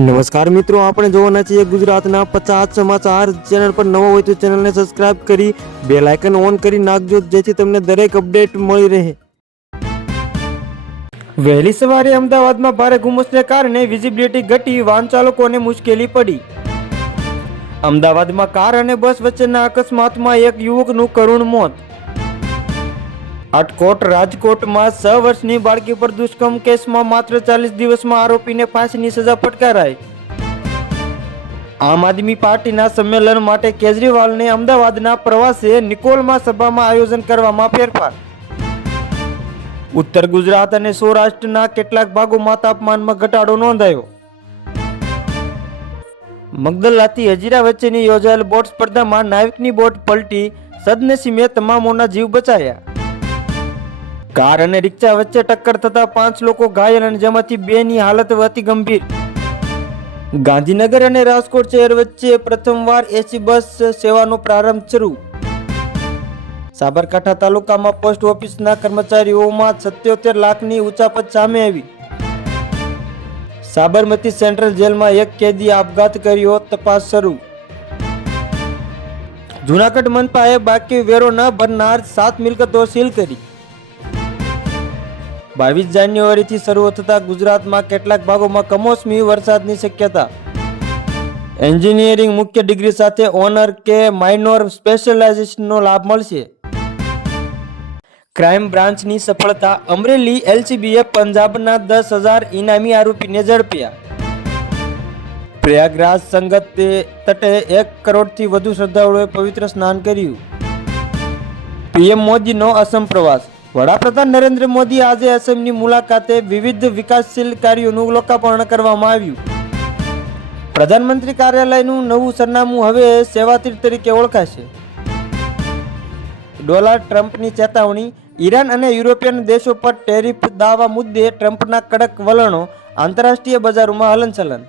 નમસ્કાર મિત્રો, આપણે જોવાના છીએ ગુજરાતના પચાસ સમાચાર. ચેનલ પર નવો હોય તો ચેનલને સબસ્ક્રાઇબ કરી બે લાયકન ઓન કરી નાખજો, જેથી તમને દરેક અપડેટ મળી રહે. વહેલી સવારે અમદાવાદમાં ભારે ધુમ્મસને કારણે વિઝિબિલિટી ઘટી, વાહન ચાલકોને મુશ્કેલી પડી. અમદાવાદમાં કાર અને બસ વચ્ચેના અકસ્માતમાં એક યુવકનું કરુણ મોત. આટકોટ રાજકોટમાં છ વર્ષની બાળકી પર દુષ્કર્મ કેસમાં માત્ર ચાલીસ દિવસમાં આરોપીને ફાંસીની સજા ફટકારાઈ. આમ આદમી પાર્ટીના સંમેલન માટે કેજરીવાલને અમદાવાદના પ્રવાસે નિકોલમાં સભામાં આયોજન કરવામાં ફેરફાર. ઉત્તર ગુજરાત અને સૌરાષ્ટ્રના કેટલાક ભાગોમાં તાપમાનમાં ઘટાડો નોંધાયો. મગદલ્લાથી હજીરા વચ્ચેની યોજાયેલ બોટ સ્પર્ધામાં નાવિકની બોટ પલટી સદનસીબે તમામોના જીવ બચાયા. કાર અને રિક્ષા વચ્ચે ટક્કર થતા પાંચ લોકો ઘાયલ અને જેમાંથી બેની હાલત અતિ ગંભીર. ગાંધીનગર અને રાજકોટ શહેર વચ્ચે પ્રથમવાર એસી બસ સેવાનો પ્રારંભ શરૂ. સાબરકાંઠા તાલુકામાં પોસ્ટ ઓફિસના કર્મચારીઓમાં સત્યોતેર લાખની ઉચાપત સામે આવી. સાબરમતી સેન્ટ્રલ જેલમાં એક કેદી આપઘાત કર્યો તપાસ શરૂ. જુનાગઢ મનપાએ બાકી વેરો ન ભરનાર સાત મિલકતો સીલ કરી. બાવીસ જાન્યુઆરીથી શરૂ થતા ગુજરાતમાં કેટલાક ભાગોમાં કમોસમી વરસાદની શક્યતા. એન્જિનિયરિંગ મુખ્ય ડિગ્રી સાથે ઓનર કે માઇનોર સ્પેશિયલાઇઝેશનનો લાભ મળશે. ક્રાઇમ બ્રાન્ચની સફળતા અમરેલી એલસીબીએ પંજાબના દસ હજાર ઇનામી આરોપીને ઝડપ્યા. પ્રયાગરાજ સંગત તટે એક કરોડથી વધુ શ્રદ્ધાળુઓએ પવિત્ર સ્નાન કર્યું. પીએમ મોદીનો અસમ પ્રવાસ. વડાપ્રધાન નરેન્દ્ર મોદી આજે અસમની મુલાકાતે વિવિધ વિકાસશીલ કાર્યોનું લોકાર્પણ કરવામાં આવ્યું. પ્રધાનમંત્રી કાર્યાલયનું નવું સરનામું હવે સેવાતીર્થ તરીકે ઓળખાશે. ડોનાલ્ડ ટ્રમ્પની ચેતવણી, ઈરાન અને યુરોપિયન દેશો પર ટેરિફ દાવા મુદ્દે ટ્રમ્પના કડક વલણો આંતરરાષ્ટ્રીય બજારોમાં હલનચલન